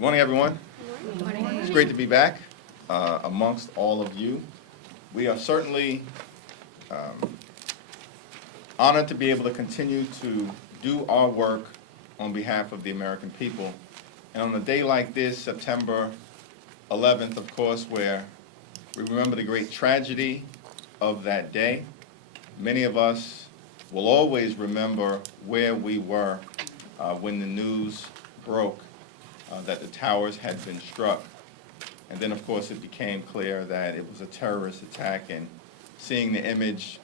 Good morning, everyone. Good morning. It's great to be back amongst all of you. We are certainly honored to be able to continue to do our work on behalf of the American people. And on a day like this, September 11th, of course, where we remember the great tragedy of that day, many of us will always remember where we were when the news broke that the towers had been struck. And then, of course, it became clear that it was a terrorist attack, and seeing the image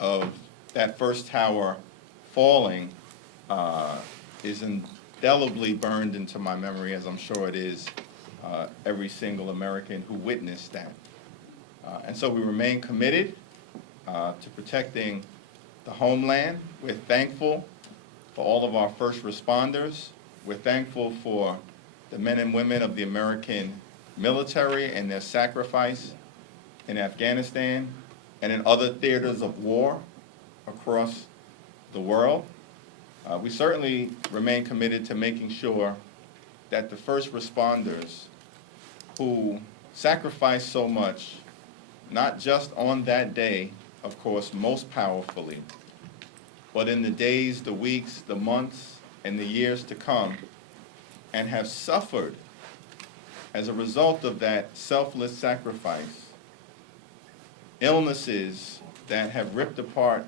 of that first tower falling is indelibly burned into my memory, as I'm sure it is every single American who witnessed that. And so we remain committed to protecting the homeland. We're thankful for all of our first responders. We're thankful for the men and women of the American military and their sacrifice in Afghanistan and in other theaters of war across the world. We certainly remain committed to making sure that the first responders who sacrificed so much, not just on that day, of course, most powerfully, but in the days, the weeks, the months, and the years to come, and have suffered as a result of that selfless sacrifice, illnesses that have ripped apart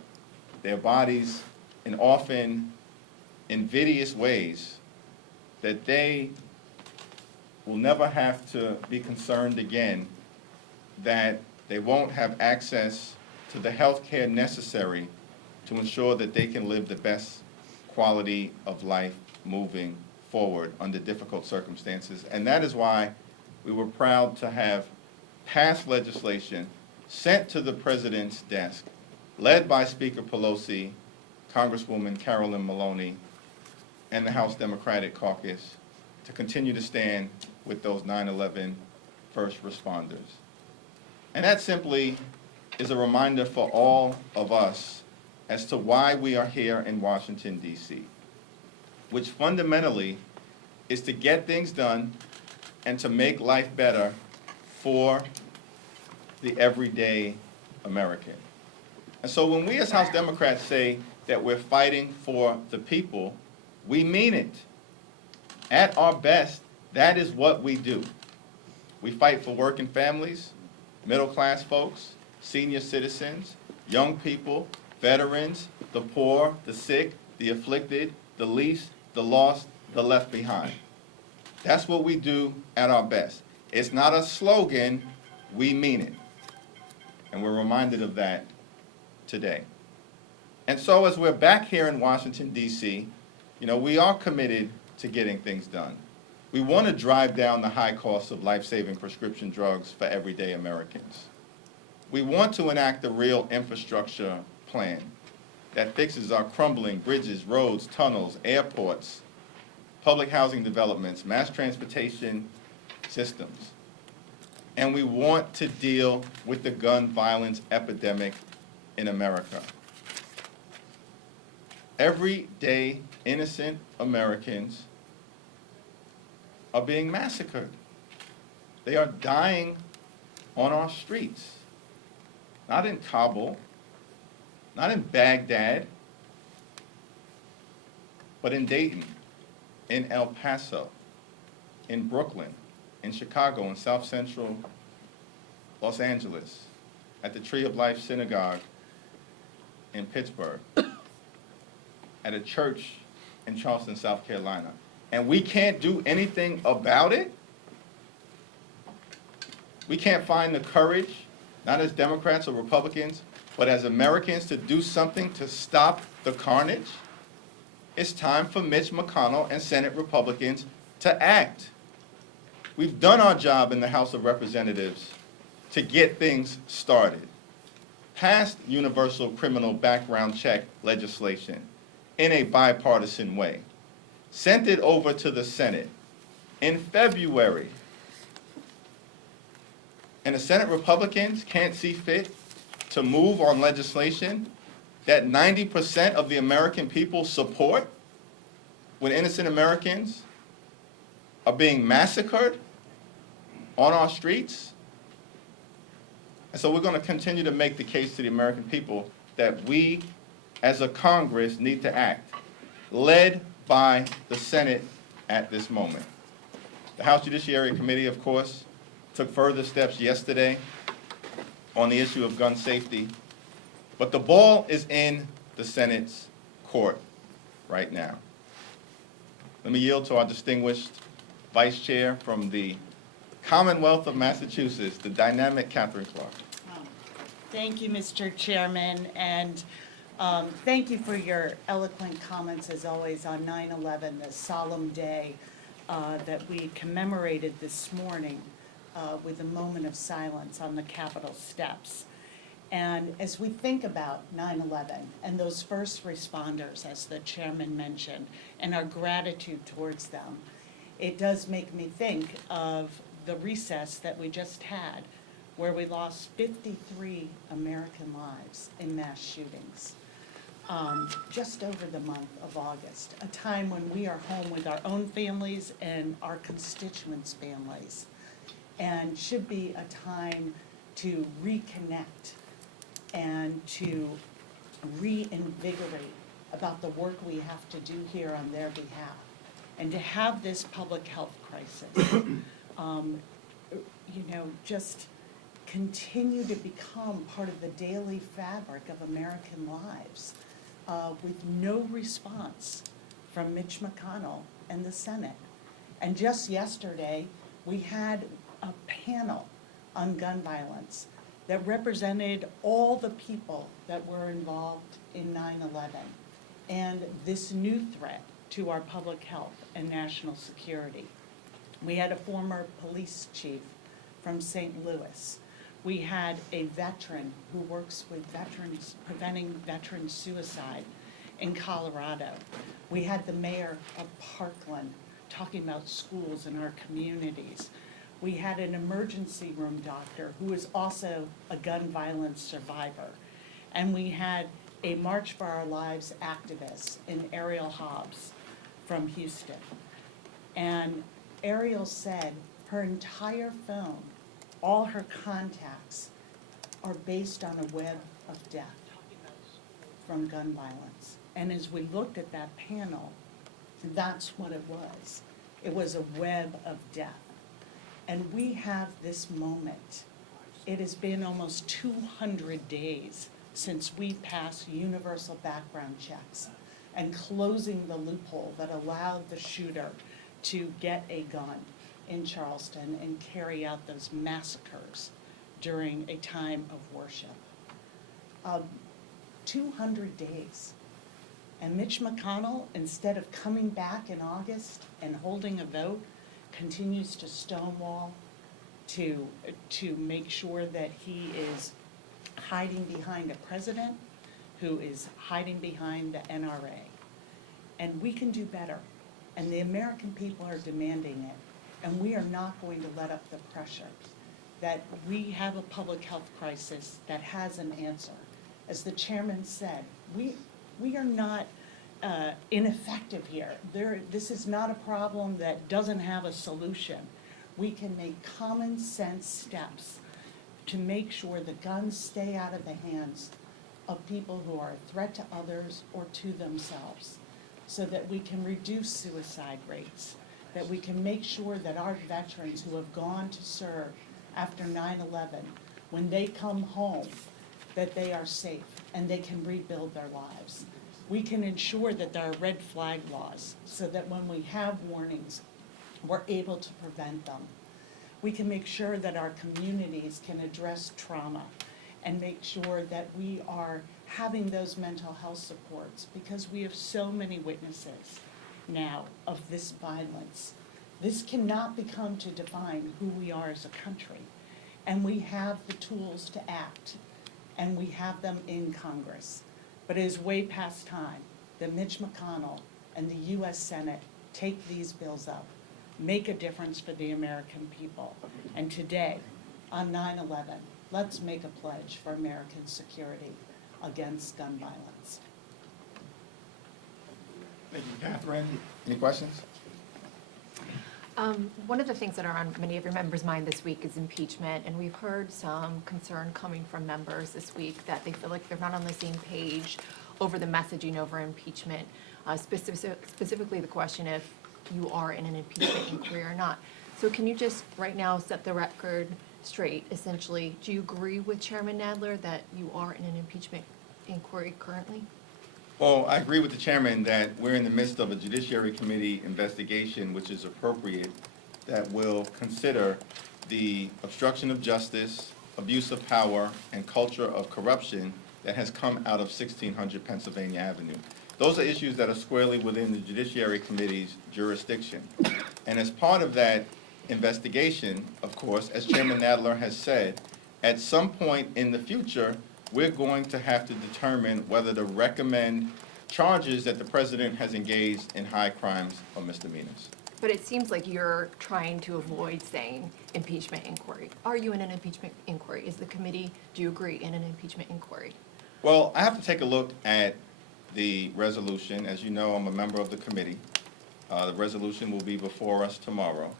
their bodies in often invidious ways, that they will never have to be concerned again that they won't have access to the health care necessary to ensure that they can live the best quality of life moving forward under difficult circumstances. And that is why we were proud to have passed legislation sent to the president's desk, led by Speaker Pelosi, Congresswoman Carolyn Maloney, and the House Democratic Caucus, to continue to stand with those 9/11 first responders. And that simply is a reminder for all of us as to why we are here in Washington, D.C., which fundamentally is to get things done and to make life better for the everyday American. And so when we as House Democrats say that we're fighting for the people, we mean it. At our best, that is what we do. We fight for working families, middle-class folks, senior citizens, young people, veterans, the poor, the sick, the afflicted, the least, the lost, the left behind. That's what we do at our best. It's not a slogan, we mean it. And we're reminded of that today. And so as we're back here in Washington, D.C., we are committed to getting things done. We want to drive down the high costs of life-saving prescription drugs for everyday Americans. We want to enact a real infrastructure plan that fixes our crumbling bridges, roads, tunnels, airports, public housing developments, mass transportation systems. And we want to deal with the gun violence epidemic in America. Everyday innocent Americans are being massacred. They are dying on our streets. Not in Kabul, not in Baghdad, but in Dayton, in El Paso, in Brooklyn, in Chicago, in South Central Los Angeles, at the Tree of Life Synagogue in Pittsburgh, at a church in Charleston, South Carolina. And we can't do anything about it? We can't find the courage, not as Democrats or Republicans, but as Americans, to do something to stop the carnage? It's time for Mitch McConnell and Senate Republicans to act. We've done our job in the House of Representatives to get things started. Passed universal criminal background check legislation in a bipartisan way. Sent it over to the Senate in February. And the Senate Republicans can't see fit to move on legislation that 90% of the American people support when innocent Americans are being massacred on our streets. And so we're going to continue to make the case to the American people that we, as a Congress, need to act, led by the Senate at this moment. The House Judiciary Committee, of course, took further steps yesterday on the issue of gun safety, but the ball is in the Senate's court right now. Let me yield to our distinguished Vice Chair from the Commonwealth of Massachusetts, the dynamic Catherine Clark. Thank you, Mr. Chairman, and thank you for your eloquent comments, as always, on 9/11, the solemn day that we commemorated this morning with a moment of silence on the Capitol steps. And as we think about 9/11 and those first responders, as the chairman mentioned, and our gratitude towards them, it does make me think of the recess that we just had, where we lost 53 American lives in mass shootings, just over the month of August, a time when we are home with our own families and our constituents' families, and should be a time to reconnect and to reinvigorate about the work we have to do here on their behalf. And to have this public health crisis, just continue to become part of the daily fabric of American lives with no response from Mitch McConnell and the Senate. And just yesterday, we had a panel on gun violence that represented all the people that were involved in 9/11 and this new threat to our public health and national security. We had a former police chief from St. Louis. We had a veteran who works with veterans, preventing veteran suicide in Colorado. We had the mayor of Parkland talking about schools in our communities. We had an emergency room doctor who is also a gun violence survivor. And we had a March for Our Lives activist in Ariel Hobbs from Houston. And Ariel said her entire phone, all her contacts, are based on a web of death from gun violence. And as we looked at that panel, that's what it was. It was a web of death. And we have this moment. It has been almost 200 days since we passed universal background checks and closing the loophole that allowed the shooter to get a gun in Charleston and carry out those massacres during a time of worship. 200 days. And Mitch McConnell, instead of coming back in August and holding a vote, continues to stonewall, to make sure that he is hiding behind a president who is hiding behind the NRA. And we can do better. And the American people are demanding it. And we are not going to let up the pressure. That we have a public health crisis that has an answer. As the chairman said, we are not ineffective here. This is not a problem that doesn't have a solution. We can make common sense steps to make sure the guns stay out of the hands of people who are a threat to others or to themselves, so that we can reduce suicide rates, that we can make sure that our veterans who have gone to serve after 9/11, when they come home, that they are safe and they can rebuild their lives. We can ensure that there are red flag laws so that when we have warnings, we're able to prevent them. We can make sure that our communities can address trauma and make sure that we are having those mental health supports, because we have so many witnesses now of this violence. This cannot become to define who we are as a country. And we have the tools to act, and we have them in Congress. But it is way past time that Mitch McConnell and the U.S. Senate take these bills up, make a difference for the American people. And today, on 9/11, let's make a pledge for American security against gun violence. Thank you, Catherine. Any questions? One of the things that are on many of your members' mind this week is impeachment, and we've heard some concern coming from members this week that they feel like they're not on the same page over the messaging over impeachment, specifically the question if you are in an impeachment inquiry or not. So can you just right now set the record straight, essentially? Do you agree with Chairman Nadler that you are in an impeachment inquiry currently? Well, I agree with the chairman that we're in the midst of a Judiciary Committee investigation, which is appropriate, that will consider the obstruction of justice, abuse of power, and culture of corruption that has come out of 1600 Pennsylvania Avenue. Those are issues that are squarely within the Judiciary Committee's jurisdiction. And as part of that investigation, of course, as Chairman Nadler has said, at some point in the future, we're going to have to determine whether to recommend charges that the president has engaged in high crimes or misdemeanors. But it seems like you're trying to avoid saying impeachment inquiry. Are you in an impeachment inquiry? Is the committee, do you agree, in an impeachment inquiry? Well, I have to take a look at the resolution. As you know, I'm a member of the committee. The resolution will be before us tomorrow.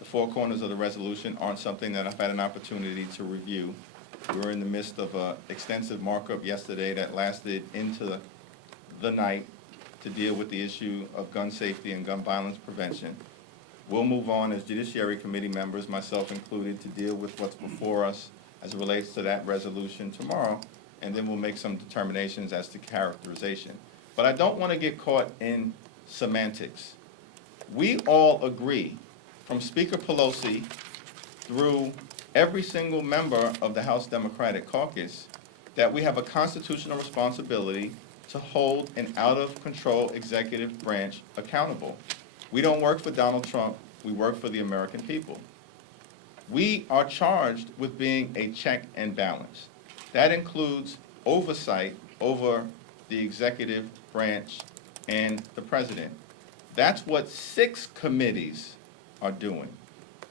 The four corners of the resolution aren't something that I've had an opportunity to review. We were in the midst of an extensive markup yesterday that lasted into the night to deal with the issue of gun safety and gun violence prevention. We'll move on as Judiciary Committee members, myself included, to deal with what's before us as it relates to that resolution tomorrow, and then we'll make some determinations as to characterization. But I don't want to get caught in semantics. We all agree, from Speaker Pelosi through every single member of the House Democratic Caucus, that we have a constitutional responsibility to hold an out-of-control executive branch accountable. We don't work for Donald Trump, we work for the American people. We are charged with being a check and balance. That includes oversight over the executive branch and the president. That's what 6 committees are doing,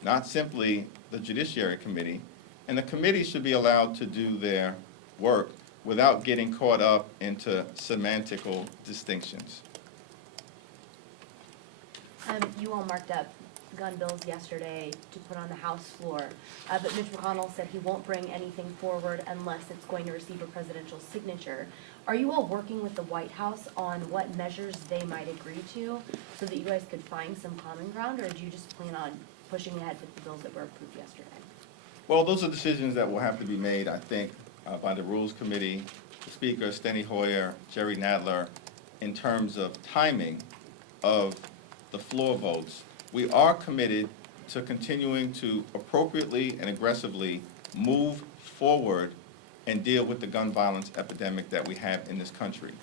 not simply the Judiciary Committee, and the committee should be allowed to do their work without getting caught up into semantical distinctions. You all marked up gun bills yesterday to put on the House floor, but Mitch McConnell said he won't bring anything forward unless it's going to receive a presidential signature. Are you all working with the White House on what measures they might agree to so that you guys could find some common ground, or do you just plan on pushing ahead with the bills that were approved yesterday? Well, those are decisions that will have to be made, I think, by the Rules Committee, the Speaker, Steny Hoyer, Jerry Nadler, in terms of timing of the floor votes. We are committed to continuing to appropriately and aggressively move forward and deal with the gun violence epidemic that we have in this country.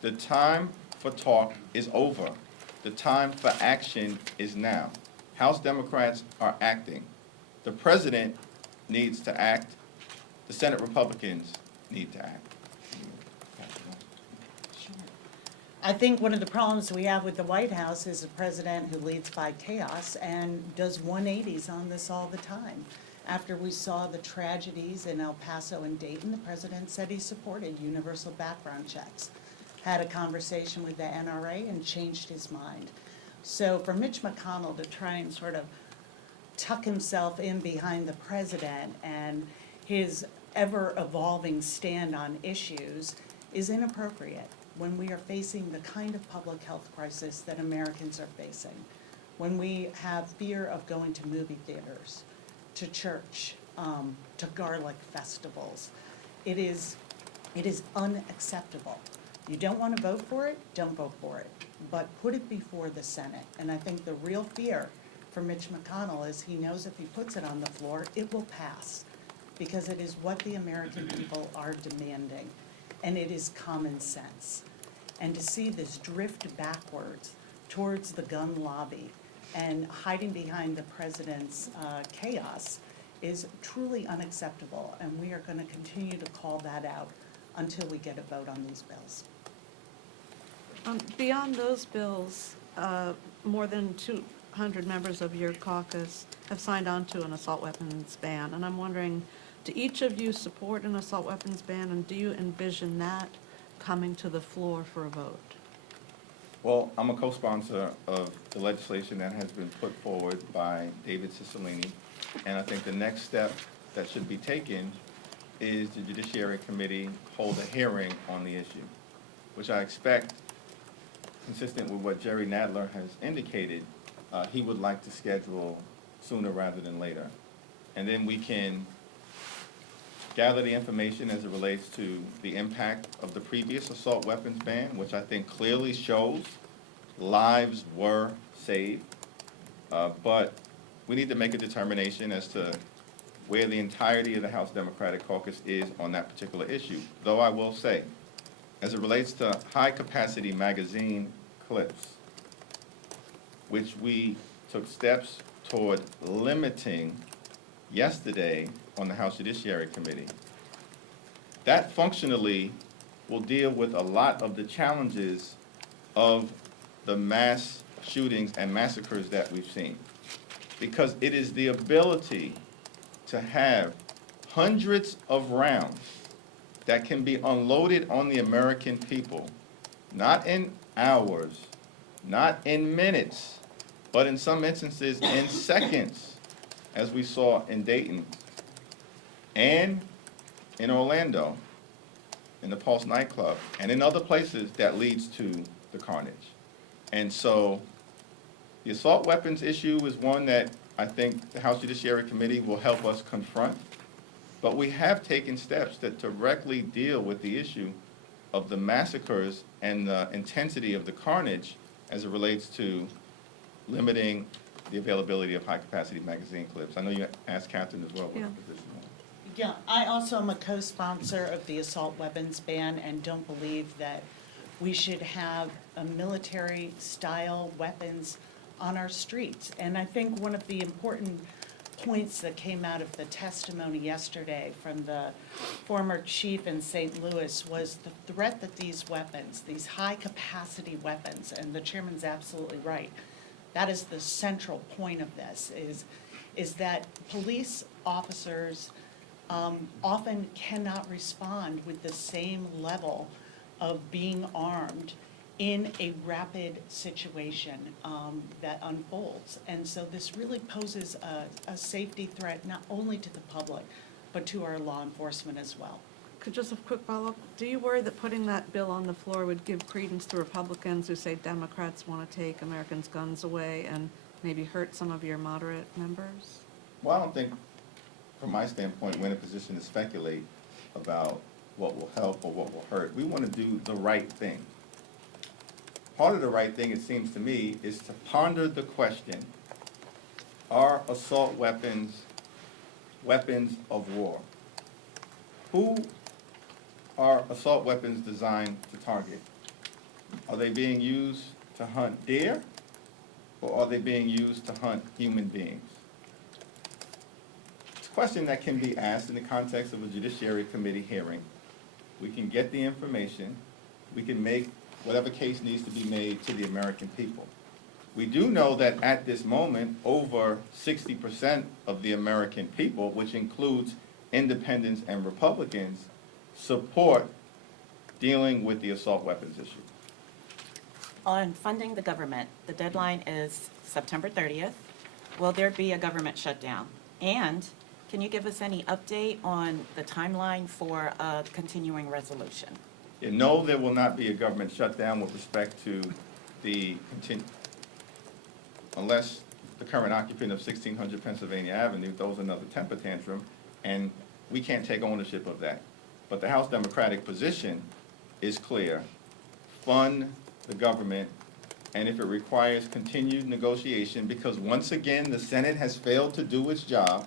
The time for talk is over. The time for action is now. House Democrats are acting. The president needs to act. The Senate Republicans need to act. I think one of the problems we have with the White House is a president who leads by chaos and does 180s on this all the time. After we saw the tragedies in El Paso and Dayton, the president said he supported universal background checks, had a conversation with the NRA and changed his mind. So for Mitch McConnell to try and sort of tuck himself in behind the president and his ever-evolving stand on issues is inappropriate when we are facing the kind of public health crisis that Americans are facing, when we have fear of going to movie theaters, to church, to garlic festivals. It is unacceptable. You don't want to vote for it, don't vote for it, but put it before the Senate. And I think the real fear for Mitch McConnell is he knows if he puts it on the floor, it will pass, because it is what the American people are demanding, and it is common sense. And to see this drift backwards towards the gun lobby and hiding behind the president's chaos is truly unacceptable, and we are going to continue to call that out until we get a vote on these bills. Beyond those bills, more than 200 members of your caucus have signed on to an assault weapons ban, and I'm wondering, do each of you support an assault weapons ban, and do you envision that coming to the floor for a vote? Well, I'm a co-sponsor of the legislation that has been put forward by David Cicilline, and I think the next step that should be taken is the Judiciary Committee hold a hearing on the issue, which I expect, consistent with what Jerry Nadler has indicated, he would like to schedule sooner rather than later. And then we can gather the information as it relates to the impact of the previous assault weapons ban, which I think clearly shows lives were saved. But we need to make a determination as to where the entirety of the House Democratic Caucus is on that particular issue. Though I will say, as it relates to high-capacity magazine clips, which we took steps toward limiting yesterday on the House Judiciary Committee, that functionally will deal with a lot of the challenges of the mass shootings and massacres that we've seen. Because it is the ability to have hundreds of rounds that can be unloaded on the American people, not in hours, not in minutes, but in some instances in seconds, as we saw in Dayton and in Orlando, in the Pulse nightclub, and in other places that leads to the carnage. And so the assault weapons issue is one that I think the House Judiciary Committee will help us confront. But we have taken steps that directly deal with the issue of the massacres and the intensity of the carnage as it relates to limiting the availability of high-capacity magazine clips. I know you asked Catherine as well what Yeah. her position was. Yeah, I also am a co-sponsor of the assault weapons ban and don't believe that we should have a military-style weapons on our streets. And I think one of the important points that came out of the testimony yesterday from the former chief in St. Louis was the threat that these weapons, these high-capacity weapons, and the chairman's absolutely right, that is the central point of this, is that police officers often cannot respond with the same level of being armed in a rapid situation that unfolds. And so this really poses a safety threat not only to the public, but to our law enforcement as well. Could just a quick follow-up, do you worry that putting that bill on the floor would give credence to Republicans who say Democrats want to take Americans' guns away and maybe hurt some of your moderate members? Well, I don't think, from my standpoint, we're in a position to speculate about what will help or what will hurt. We want to do the right thing. Part of the right thing, it seems to me, is to ponder the question, are assault weapons weapons of war? Who are assault weapons designed to target? Are they being used to hunt deer, or are they being used to hunt human beings? It's a question that can be asked in the context of a Judiciary Committee hearing. We can get the information, we can make whatever case needs to be made to the American people. We do know that at this moment, over 60% of the American people, which includes independents and Republicans, support dealing with the assault weapons issue. On funding the government, the deadline is September 30th. Will there be a government shutdown? And can you give us any update on the timeline for a continuing resolution? And no, there will not be a government shutdown with respect to the unless the current occupant of 1600 Pennsylvania Avenue throws another temper tantrum, and we can't take ownership of that. But the House Democratic position is clear. Fund the government, and if it requires continued negotiation, because once again, the Senate has failed to do its job.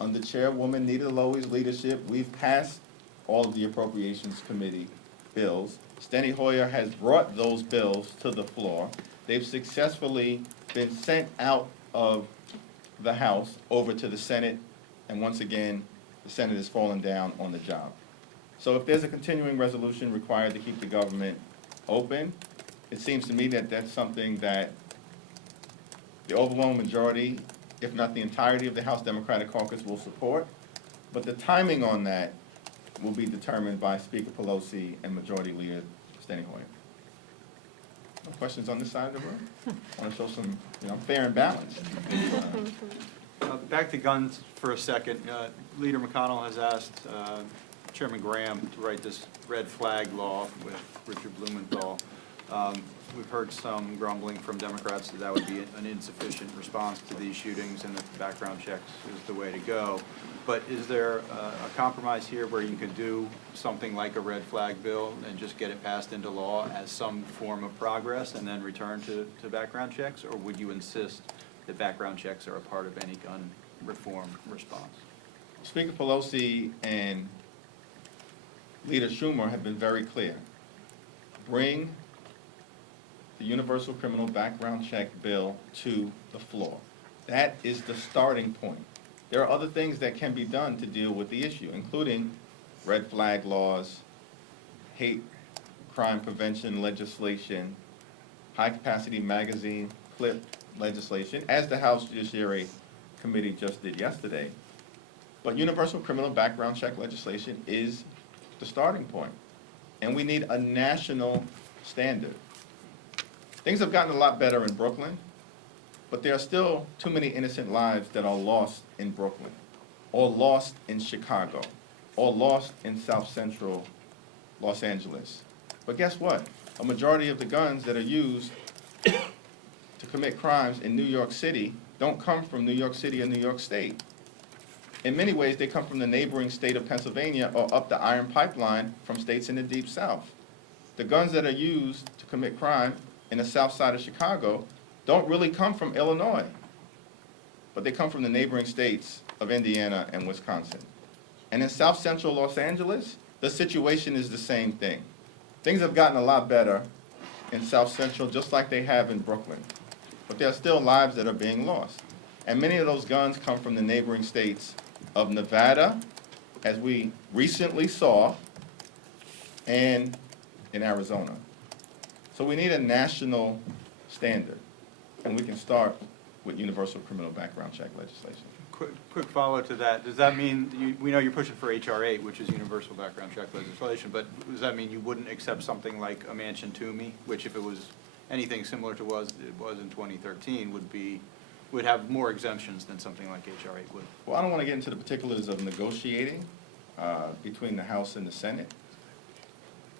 Under Chairwoman Nita Lowey's leadership, we've passed all of the Appropriations Committee bills. Steny Hoyer has brought those bills to the floor. They've successfully been sent out of the House over to the Senate, and once again, the Senate has fallen down on the job. So if there's a continuing resolution required to keep the government open, it seems to me that that's something that the overwhelming majority, if not the entirety of the House Democratic Caucus, will support. But the timing on that will be determined by Speaker Pelosi and Majority Leader Steny Hoyer. No questions on this side of the room? I want to show some, fair and balanced. Back to guns for a second. Leader McConnell has asked Chairman Graham to write this red flag law with Richard Blumenthal. We've heard some grumbling from Democrats that that would be an insufficient response to these shootings and that background checks is the way to go. But is there a compromise here where you could do something like a red flag bill and just get it passed into law as some form of progress and then return to background checks? Or would you insist that background checks are a part of any gun reform response? Speaker Pelosi and Leader Schumer have been very clear. Bring the universal criminal background check bill to the floor. That is the starting point. There are other things that can be done to deal with the issue, including red flag laws, hate crime prevention legislation, high-capacity magazine clip legislation, as the House Judiciary Committee just did yesterday. But universal criminal background check legislation is the starting point. And we need a national standard. Things have gotten a lot better in Brooklyn, but there are still too many innocent lives that are lost in Brooklyn, or lost in Chicago, or lost in South Central Los Angeles. But guess what? A majority of the guns that are used to commit crimes in New York City don't come from New York City or New York State. In many ways, they come from the neighboring state of Pennsylvania or up the Iron Pipeline from states in the Deep South. The guns that are used to commit crime in the south side of Chicago don't really come from Illinois, but they come from the neighboring states of Indiana and Wisconsin. And in South Central Los Angeles, the situation is the same thing. Things have gotten a lot better in South Central, just like they have in Brooklyn. But there are still lives that are being lost. And many of those guns come from the neighboring states of Nevada, as we recently saw, and in Arizona. So we need a national standard, and we can start with universal criminal background check legislation. Quick follow to that. Does that mean, we know you're pushing for H.R. 8, which is universal background check legislation, but does that mean you wouldn't accept something like a Manchin Toomey, which if it was anything similar to what it was in 2013, would have more exemptions than something like H.R. 8 would? Well, I don't want to get into the particulars of negotiating between the House and the Senate.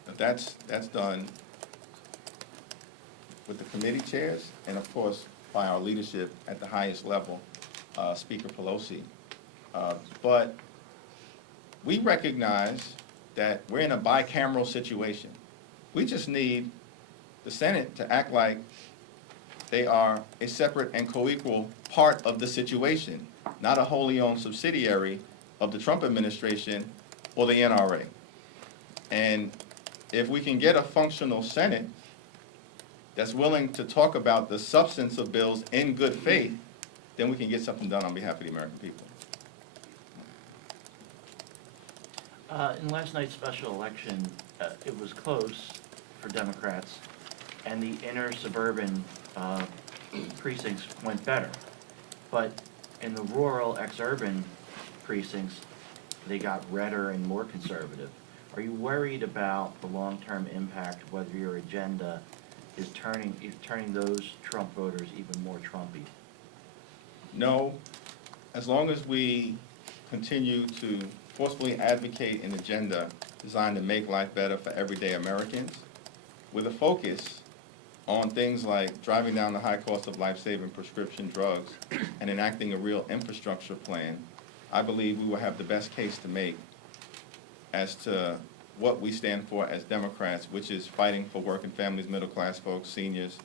But that's done with the committee chairs and, of course, by our leadership at the highest level, Speaker Pelosi. But we recognize that we're in a bicameral situation. We just need the Senate to act like they are a separate and co-equal part of the situation, not a wholly owned subsidiary of the Trump administration or the NRA. And if we can get a functional Senate that's willing to talk about the substance of bills in good faith, then we can get something done on behalf of the American people. In last night's special election, it was close for Democrats, and the inner suburban precincts went better. But in the rural exurban precincts, they got redder and more conservative. Are you worried about the long-term impact, whether your agenda is turning those Trump voters even more Trumpy? No, as long as we continue to forcefully advocate an agenda designed to make life better for everyday Americans, with a focus on things like driving down the high cost of life-saving prescription drugs and enacting a real infrastructure plan, I believe we will have the best case to make as to what we stand for as Democrats, which is fighting for working families, middle-class folks, seniors,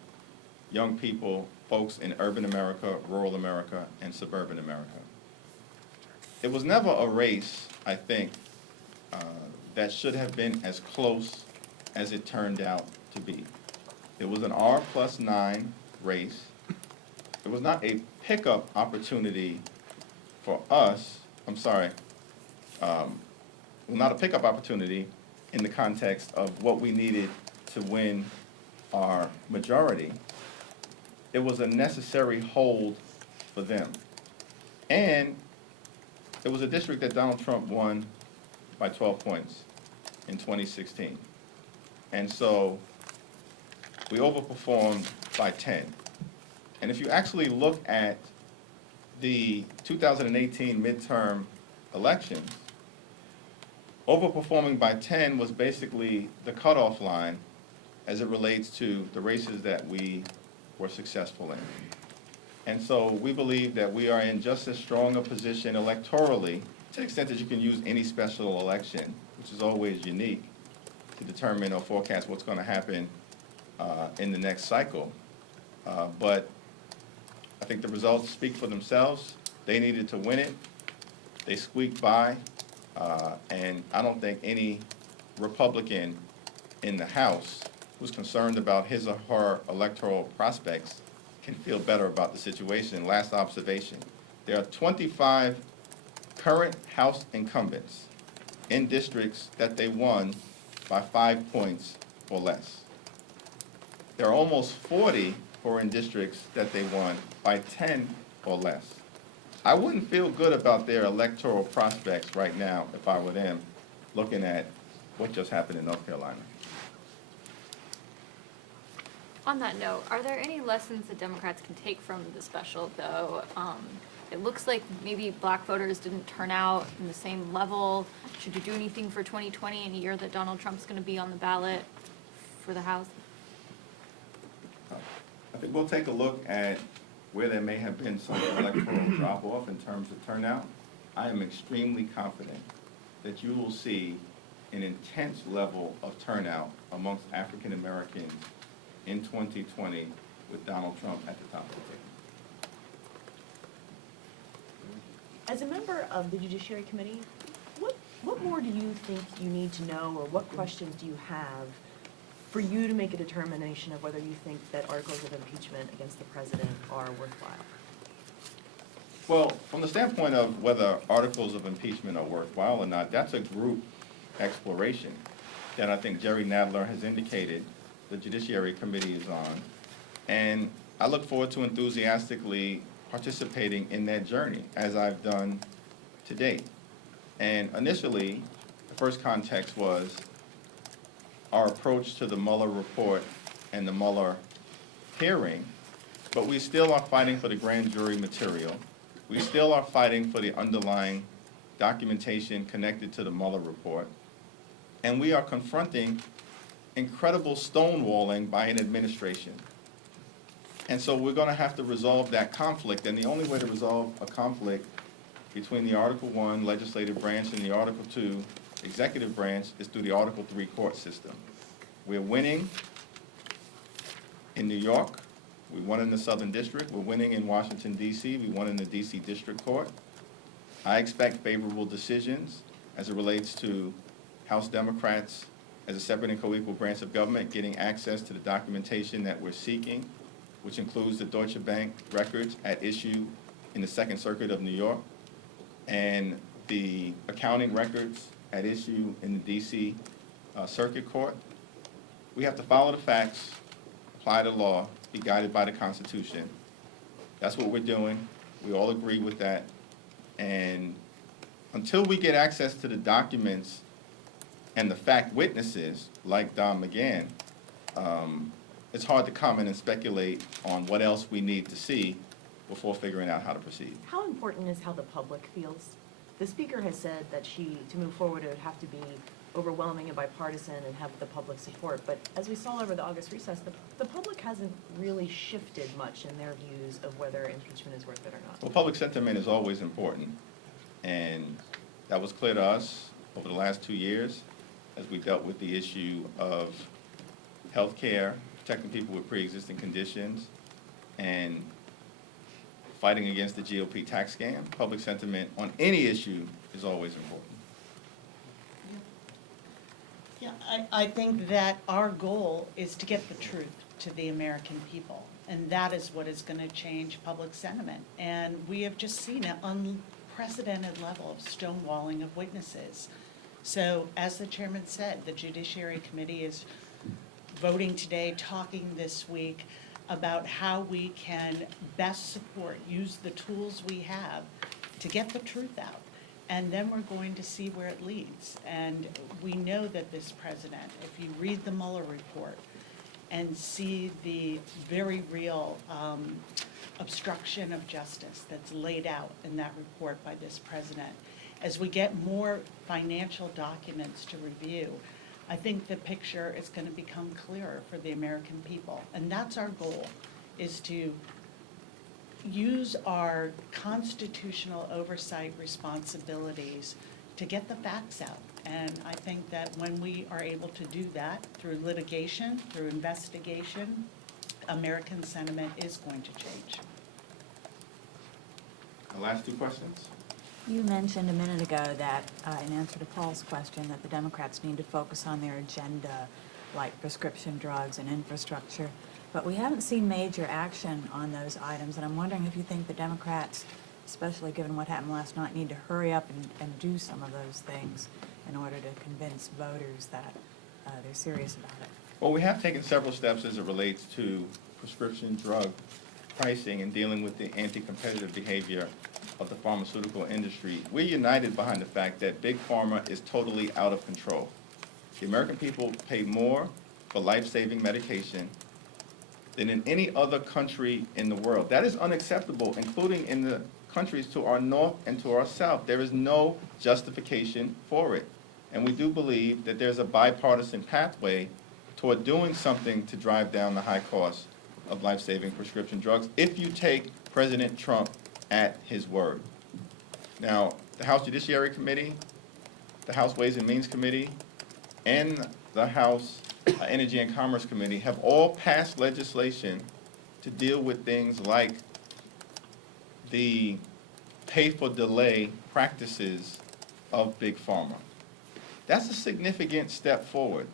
young people, folks in urban America, rural America, and suburban America. It was never a race, I think, that should have been as close as it turned out to be. It was an R+9 race. It was not a pickup opportunity for us, not a pickup opportunity in the context of what we needed to win our majority. It was a necessary hold for them. And it was a district that Donald Trump won by 12 points in 2016. And so we overperformed by 10. And if you actually look at the 2018 midterm elections, overperforming by 10 was basically the cutoff line as it relates to the races that we were successful in. And so we believe that we are in just as strong a position electorally, to the extent that you can use any special election, which is always unique, to determine or forecast what's going to happen in the next cycle. But I think the results speak for themselves. They needed to win it. They squeaked by. And I don't think any Republican in the House who's concerned about his or her electoral prospects can feel better about the situation. Last observation, there are 25 current House incumbents in districts that they won by 5 points or less. There are almost 40 who are in districts that they won by 10 or less. I wouldn't feel good about their electoral prospects right now if I were them, looking at what just happened in North Carolina. On that note, are there any lessons that Democrats can take from the special, though? It looks like maybe black voters didn't turn out in the same level. Should you do anything for 2020 in a year that Donald Trump's going to be on the ballot for the House? I think we'll take a look at where there may have been some electoral drop-off in terms of turnout. I am extremely confident that you will see an intense level of turnout amongst African Americans in 2020 with Donald Trump at the top of the ticket. As a member of the Judiciary Committee, what more do you think you need to know, or what questions do you have for you to make a determination of whether you think that articles of impeachment against the president are worthwhile? Well, from the standpoint of whether articles of impeachment are worthwhile or not, that's a group exploration that I think Jerry Nadler has indicated the Judiciary Committee is on. And I look forward to enthusiastically participating in that journey, as I've done to date. And initially, the first context was our approach to the Mueller report and the Mueller hearing, but we still are fighting for the grand jury material. We still are fighting for the underlying documentation connected to the Mueller report. And we are confronting incredible stonewalling by an administration. And so we're going to have to resolve that conflict, and the only way to resolve a conflict between the Article I legislative branch and the Article II executive branch is through the Article III court system. We're winning in New York. We won in the Southern District. We're winning in Washington, D.C. We won in the D.C. District Court. I expect favorable decisions as it relates to House Democrats as a separate and co-equal branch of government getting access to the documentation that we're seeking, which includes the Deutsche Bank records at issue in the Second Circuit of New York, and the accounting records at issue in the D.C. Circuit Court. We have to follow the facts, apply the law, be guided by the Constitution. That's what we're doing. We all agree with that. And until we get access to the documents and the fact witnesses, like Don McGahn, it's hard to comment and speculate on what else we need to see before figuring out how to proceed. How important is how the public feels? The speaker has said that to move forward, it would have to be overwhelming and bipartisan and have the public support. But as we saw over the August recess, the public hasn't really shifted much in their views of whether impeachment is worth it or not. Well, public sentiment is always important, and that was clear to us over the last 2 years as we dealt with the issue of health care, protecting people with pre-existing conditions, and fighting against the GOP tax scam. Public sentiment on any issue is always important. Yeah, I think that our goal is to get the truth to the American people, and that is what is going to change public sentiment. And we have just seen an unprecedented level of stonewalling of witnesses. So, as the chairman said, the Judiciary Committee is voting today, talking this week about how we can best support, use the tools we have to get the truth out. And then we're going to see where it leads. And we know that this president, if you read the Mueller report, and see the very real obstruction of justice that's laid out in that report by this president. As we get more financial documents to review, I think the picture is going to become clearer for the American people. And that's our goal, is to use our constitutional oversight responsibilities to get the facts out. And I think that when we are able to do that through litigation, through investigation, American sentiment is going to change. The last two questions? You mentioned a minute ago that, in answer to Paul's question, that the Democrats need to focus on their agenda, like prescription drugs and infrastructure. But we haven't seen major action on those items, and I'm wondering if you think the Democrats, especially given what happened last night, need to hurry up and do some of those things in order to convince voters that they're serious about it. Well, we have taken several steps as it relates to prescription drug pricing and dealing with the anti-competitive behavior of the pharmaceutical industry. We're united behind the fact that Big Pharma is totally out of control. The American people pay more for life-saving medication than in any other country in the world. That is unacceptable, including in the countries to our north and to our south. There is no justification for it. And we do believe that there's a bipartisan pathway toward doing something to drive down the high cost of life-saving prescription drugs if you take President Trump at his word. Now, the House Judiciary Committee, the House Ways and Means Committee, and the House Energy and Commerce Committee have all passed legislation to deal with things like the pay-for-delay practices of Big Pharma. That's a significant step forward.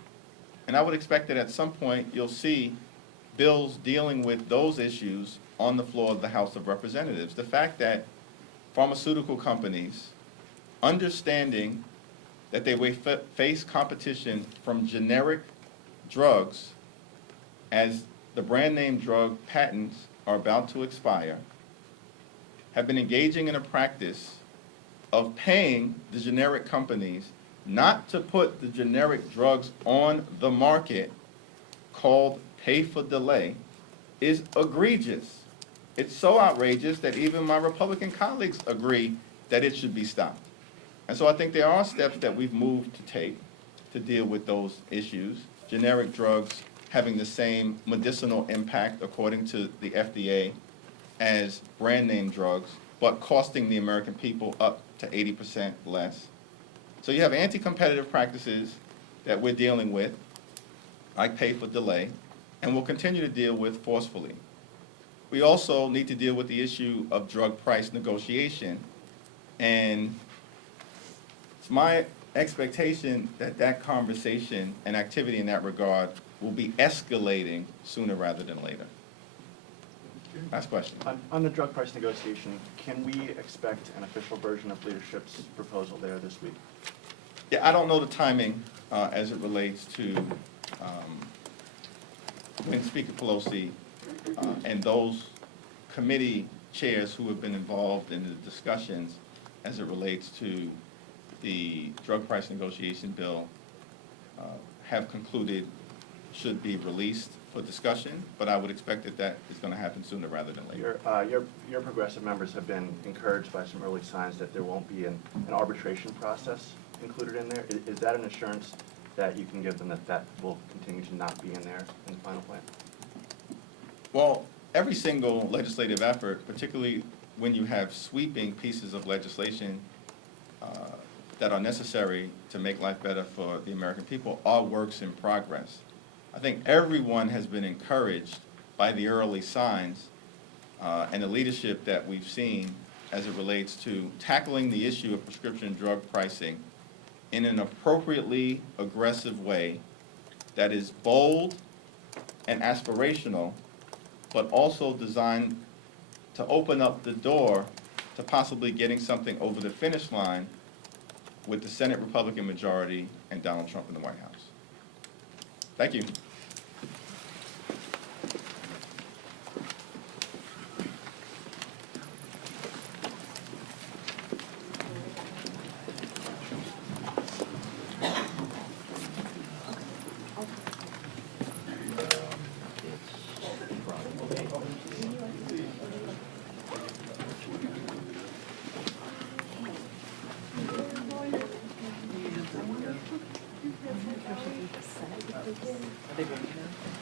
And I would expect that at some point you'll see bills dealing with those issues on the floor of the House of Representatives. The fact that pharmaceutical companies, understanding that they will face competition from generic drugs as the brand name drug patents are about to expire, have been engaging in a practice of paying the generic companies not to put the generic drugs on the market, called pay for delay, is egregious. It's so outrageous that even my Republican colleagues agree that it should be stopped. And so I think there are steps that we've moved to take to deal with those issues. Generic drugs having the same medicinal impact, according to the FDA, as brand name drugs, but costing the American people up to 80% less. So you have anti-competitive practices that we're dealing with, like pay for delay, and we'll continue to deal with forcefully. We also need to deal with the issue of drug price negotiation, and it's my expectation that that conversation and activity in that regard will be escalating sooner rather than later. Last question. On the drug price negotiation, can we expect an official version of leadership's proposal there this week? Yeah, I don't know the timing as it relates to when Speaker Pelosi and those committee chairs who have been involved in the discussions as it relates to the drug price negotiation bill have concluded should be released for discussion, but I would expect that that is going to happen sooner rather than later. Your progressive members have been encouraged by some early signs that there won't be an arbitration process included in there. Is that an assurance that you can give them that that will continue to not be in there in the final plan? Well, every single legislative effort, particularly when you have sweeping pieces of legislation that are necessary to make life better for the American people, are works in progress. I think everyone has been encouraged by the early signs and the leadership that we've seen as it relates to tackling the issue of prescription drug pricing in an appropriately aggressive way that is bold and aspirational, but also designed to open up the door to possibly getting something over the finish line with the Senate Republican majority and Donald Trump in the White House. Thank you. Are they voting now?